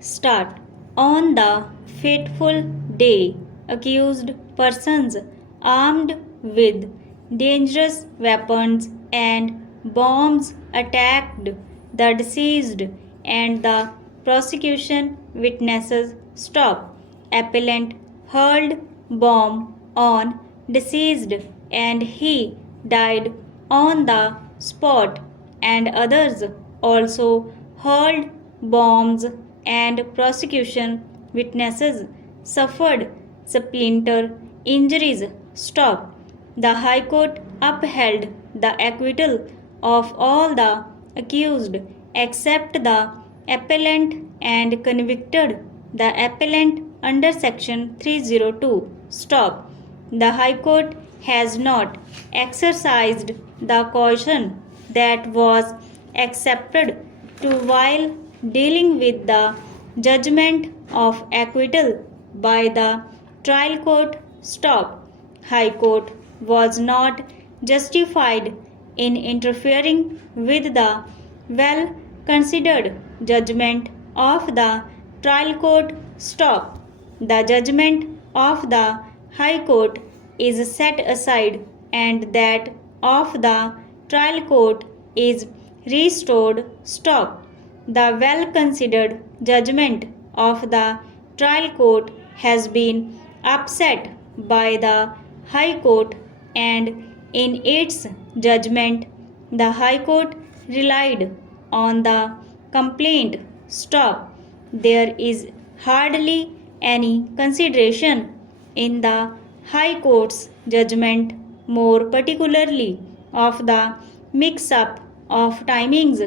Start. On the fateful day, accused persons armed with dangerous weapons and bombs attacked the deceased, and the prosecution witnesses stop. Appellant hurled bomb on deceased and he died on the spot, and others also hurled bombs, and prosecution witnesses suffered splinter injuries. Stop. The High Court upheld the acquittal of all the accused except the appellant and convicted the appellant under section 302. Stop. The High Court has not exercised the caution that was accepted to while dealing with the judgment of acquittal by the trial court. Stop. High Court was not justified in interfering with the well considered judgment of the trial court. Stop. The judgment of the High Court is set aside and that of the trial court is restored. Stop. The well considered judgment of the trial court has been upset by the High Court, and in its judgment, the High Court relied on the complaint. Stop. There is hardly any consideration in the High Court's judgment, more particularly of the mix up of timings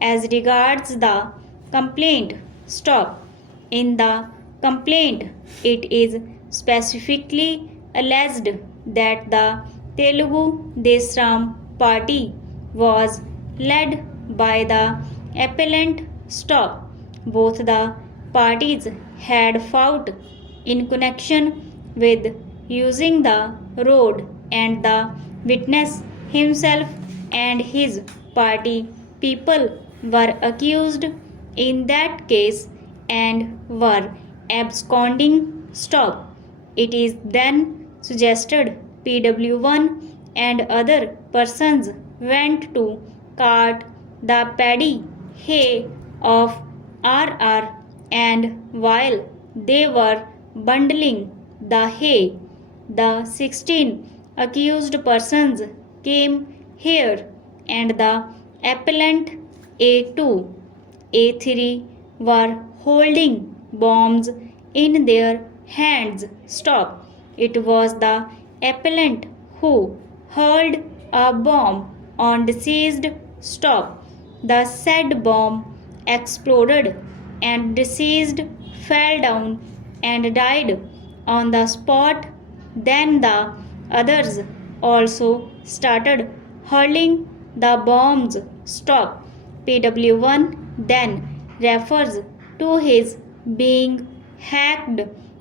as regards the complaint. Stop. In the complaint, it is specifically alleged that the Telugu Desram party was led by the appellant. Stop. Both the parties had fought in connection with using the road, and the witness himself and his party people were accused in that case and were absconding. Stop. It is then suggested PW1 and other persons went to cart the paddy hay of RR, and while they were bundling the hay, the 16 accused persons came here, and the appellant A2, A3 were holding bombs in their hands. Stop. It was the appellant who hurled a bomb on deceased. Stop. The said bomb exploded and deceased fell down and died on the spot. Then the others also started hurling the bombs. Stop. PW1 then refers to his being hacked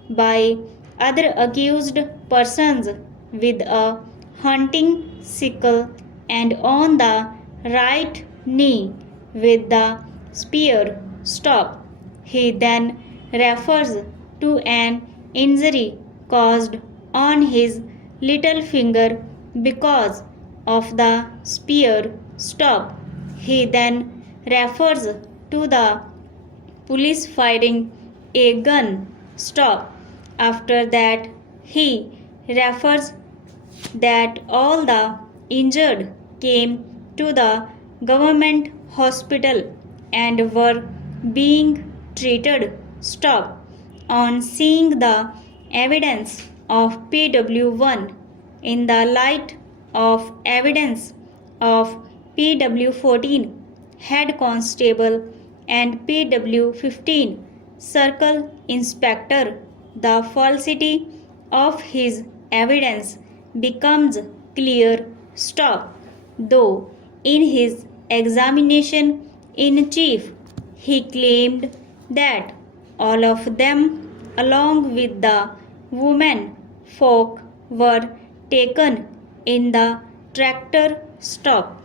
by other accused persons with a hunting sickle and on the right knee with the spear. Stop. He then refers to an injury caused on his little finger because of the spear. Stop. He then refers to the police firing a gun. Stop. After that, he refers that all the injured came to the government hospital and were being treated. Stop. On seeing the evidence of PW1 in the light of evidence of PW14 head constable and PW15 circle inspector, the falsity of his evidence becomes clear. Stop. Though in his examination in chief he claimed that all of them along with the women folk were taken in the tractor. Stop.